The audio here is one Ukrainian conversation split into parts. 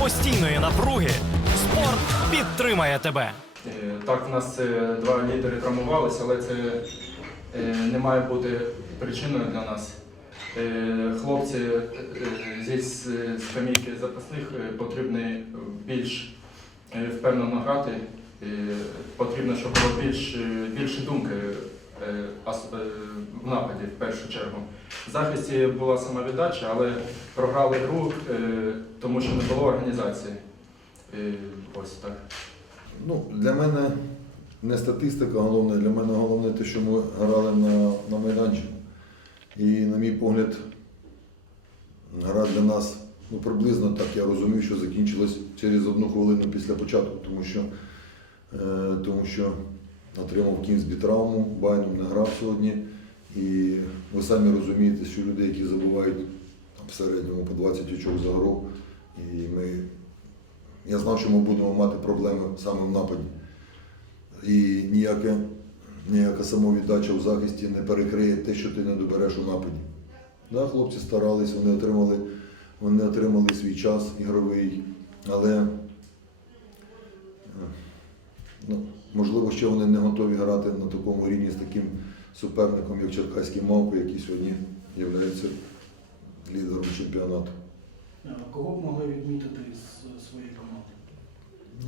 постійної напруги спорт підтримає тебе. Е, Так, в нас е, два лідери травмувалися, але це е, не має бути причиною для нас. Хлопці зі с- скамейки запасних потрібно більш впевнено грати. Потрібно, щоб було більш, більше думки в нападі в першу чергу. Захисті була самовіддача, але програли гру, е, тому що не було організації. Е, Ось так. Ну, для мене не статистика головне, для мене головне те, що ми грали на, на майданчику. І, на мій погляд, гра для нас ну, приблизно так я розумів, що закінчилась через одну хвилину після початку, тому що, е, тому що отримав Кінзбі травму, Байном не грав сьогодні. І ви самі розумієте, що люди, які забувають в середньому по 20 очок за гру, і ми я знав, що ми будемо мати проблеми саме в нападі. І ніяка, ніяка самовіддача в захисті не перекриє те, що ти не добереш у нападі. Да, хлопці старались, вони отримали, вони отримали свій час ігровий, але е, ну, можливо, ще вони не готові грати на такому рівні з таким суперником, як Черкаський Мавко, який сьогодні є лідером чемпіонату. А Кого б могли відмітити з своєї команди?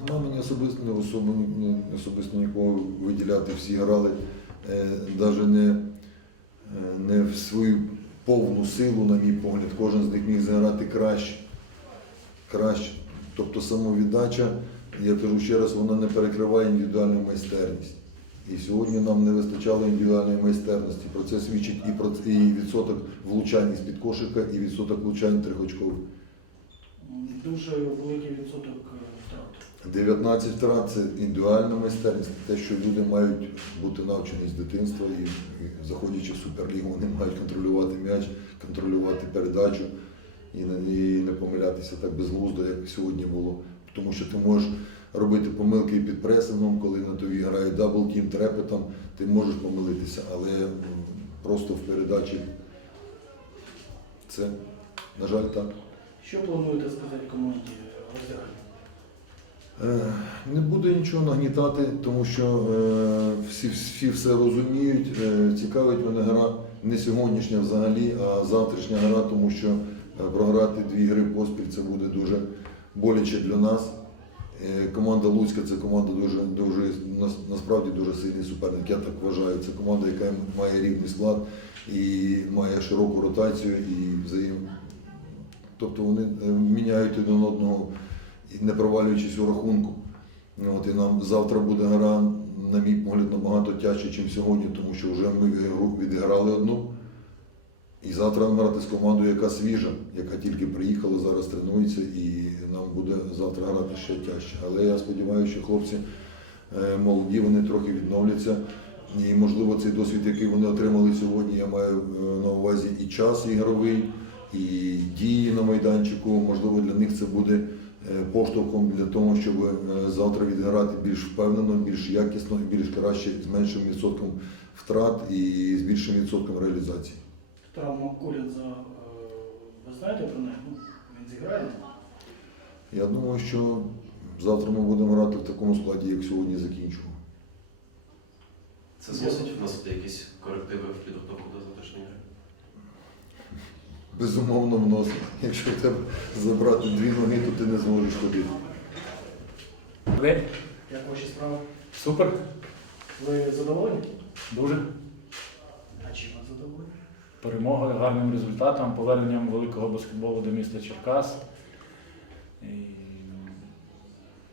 Нема мені особисто, не особо, ні- особисто нікого виділяти. Всі грали навіть не, е, не в свою повну силу, на мій погляд. Кожен з них міг заграти краще. краще. Тобто самовіддача, я кажу ще раз, вона не перекриває індивідуальну майстерність. І сьогодні нам не вистачало індивідуальної майстерності. Про це свідчить і, про, і відсоток влучань із-під кошика, і відсоток влучань трьохочкових. Дуже великий відсоток е, втрат. 19 втрат це індивідуальна майстерність, те, що люди мають бути навчені з дитинства і, і заходячи в суперлігу, вони мають контролювати м'яч, контролювати передачу і не, і не помилятися так безглуздо, як сьогодні було. Тому що ти можеш робити помилки і під пресингом, коли на тобі грають даблтім, трепетом, ти можеш помилитися, але просто в передачі це, на жаль, так. Що плануєте сказати команді роздягальні? Е, Не буду нічого нагнітати, тому що е, всі, всі все розуміють. Е, Цікавить мене гра не сьогоднішня взагалі, а завтрашня гра, тому що програти дві гри поспіль це буде дуже боляче для нас. Е, Команда Луцька це команда дуже, дуже насправді дуже сильний суперник. Я так вважаю. Це команда, яка має рівний склад і має широку ротацію і взаєм. Тобто вони е, міняють один одного не провалюючись у рахунку. Ну, От, і нам завтра буде гра, на мій погляд, набагато тяжче, ніж сьогодні, тому що вже ми відіграли одну. І завтра грати з командою, яка свіжа, яка тільки приїхала, зараз тренується, і нам буде завтра грати ще тяжче. Але я сподіваюся, що хлопці е, молоді, вони трохи відновляться. І, можливо, цей досвід, який вони отримали сьогодні, я маю е, на увазі і час ігровий, і дії на майданчику. Можливо, для них це буде е, поштовхом для того, щоб завтра відграти більш впевнено, більш якісно більш краще, з меншим відсотком втрат і з більшим відсотком реалізації. Травма Колінза, е, ви знаєте про неї? Він зіграє? Я думаю, що завтра ми будемо грати в такому складі, як сьогодні закінчимо. Це змусить вносити якісь корективи в підготовку до завтрашньої гри? Безумовно, вносить. Якщо в тебе забрати дві ноги, то ти не зможеш ходити. Ви? Як ваші справи? Супер, Ви задоволені? дуже. А чим ви задоволені? Перемогою, гарним результатом, поверненням великого баскетболу до міста Черкас. І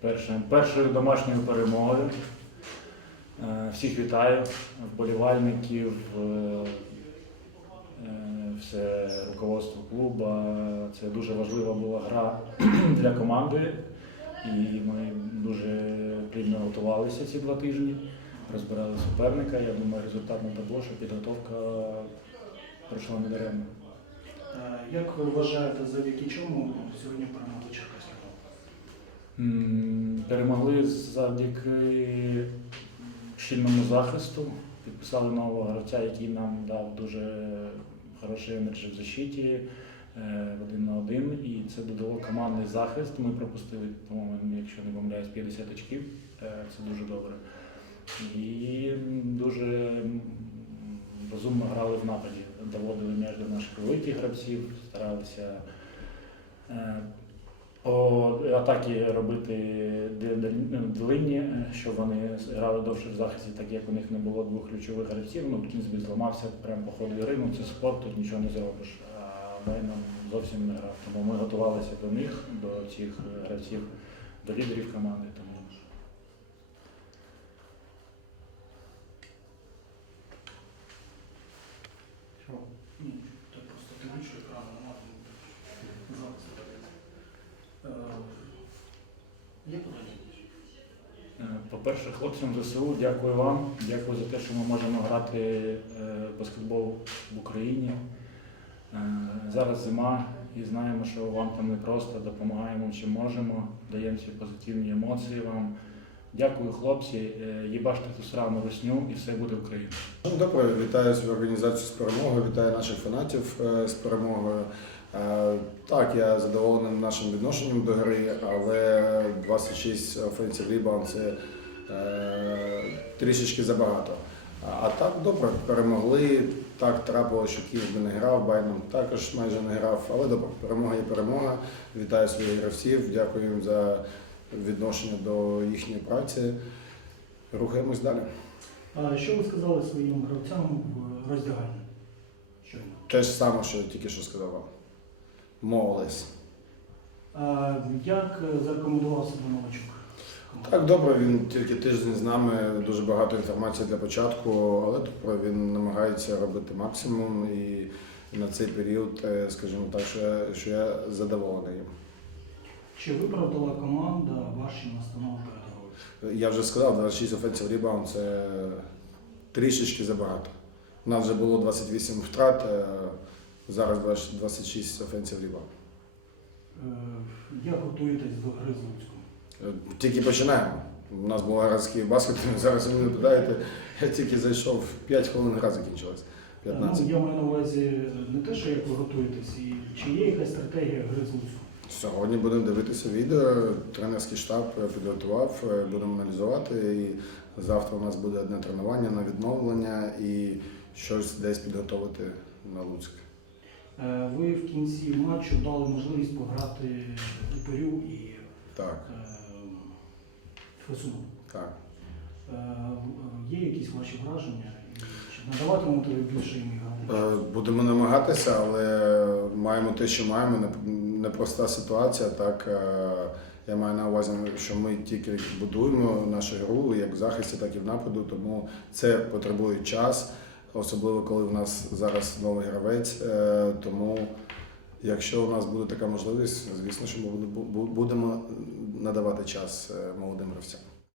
першою, першою домашньою перемогою. Е, Всіх вітаю, вболівальників, е, е, все руководство клубу. Це дуже важлива була гра для команди. І ми дуже плідно готувалися ці два тижні, розбирали суперника. Я думаю, результат на табло, що підготовка пройшла недаремно. Як ви вважаєте, завдяки чому сьогодні перемогли? М, Перемогли завдяки щільному захисту. Підписали нового гравця, який нам дав дуже хороший енерджі в защиті е, один на один. І і це додало командний захист. Ми пропустили, по-моєму, якщо не помиляюсь, 50 очків. Е, Це дуже добре. І дуже розумно грали в нападі. Доводили м'яч до наших великих гравців, старалися е, по атаки робити ну, длинні, е, щоб вони грали довше в захисті, так як у них не було двох ключових гравців. Ну, Кінзбі зламався прямо по ходу гри, ну це спорт, тут нічого не зробиш. А Бейном зовсім не грав. Тому ми готувалися до них, до цих гравців, до лідерів команди. Тому Що? Ні, так просто ти більше екрану нема, тому запис ведеться. Е, Є питання? Е, По-перше, хлопцям ЗСУ, дякую вам. Дякую за те, що ми можемо грати е, баскетбол в Україні. Е, Зараз зима і знаємо, що вам там непросто, допомагаємо чим можемо, даємо ці позитивні емоції вам. Дякую, хлопці. Е, Їбаште ту срану русню і все буде Україна. Ну, Добре, вітаю свою організацію з перемогою, вітаю наших фанатів з перемогою. Так, я задоволений нашим відношенням до гри, але 26 offensive rebound – це трішечки забагато. А- так добре, перемогли. Так трапилося, що Київ би не грав, Байном також майже не грав. Але добре, перемога є перемога. Вітаю своїх гравців, дякую їм за відношення до їхньої праці. Рухаємось далі. А що ви сказали своїм гравцям в роздяганні? Щойно. Те ж саме, що я тільки що сказав вам. А як е, зарекомендував себе новачок? Так, добре, він тільки тиждень з нами, дуже багато інформації для початку, але добре, він намагається робити максимум і на цей період, е, скажімо так, що я, що я задоволений. Чи виправдала команда ваші настанови перед? Я вже сказав, 26 offensive rebound – це трішечки забагато. У нас вже було 28 втрат, е, зараз 26 offensive rebound. Е, Як готуєтесь до гри з Луцьком? Е, Тільки починаємо. У нас був градський баскет, зараз ви мене питаєте, я тільки зайшов, 5 хвилин гра закінчилась. 15. Ну, я маю на увазі не те, що як ви готуєтесь, і чи є якась стратегія гри з Луцьком? Сьогодні будемо дивитися відео. Тренерський штаб підготував, е, будемо аналізувати. І завтра у нас буде одне тренування на відновлення і щось десь підготувати на Луцьк. Е, Ви в кінці матчу дали можливість пограти Упорю і Так, е, так. Е, Є якісь ваші враження? І Чи надаватимете більше? Е, Будемо намагатися, але маємо те, що маємо. Непроста ситуація. Так е, я маю на увазі, що ми тільки будуємо нашу гру як в захисті, так і в нападу. Тому це потребує час, особливо коли в нас зараз новий гравець. Е, Тому, якщо у нас буде така можливість, звісно, що ми будемо надавати час е, молодим гравцям.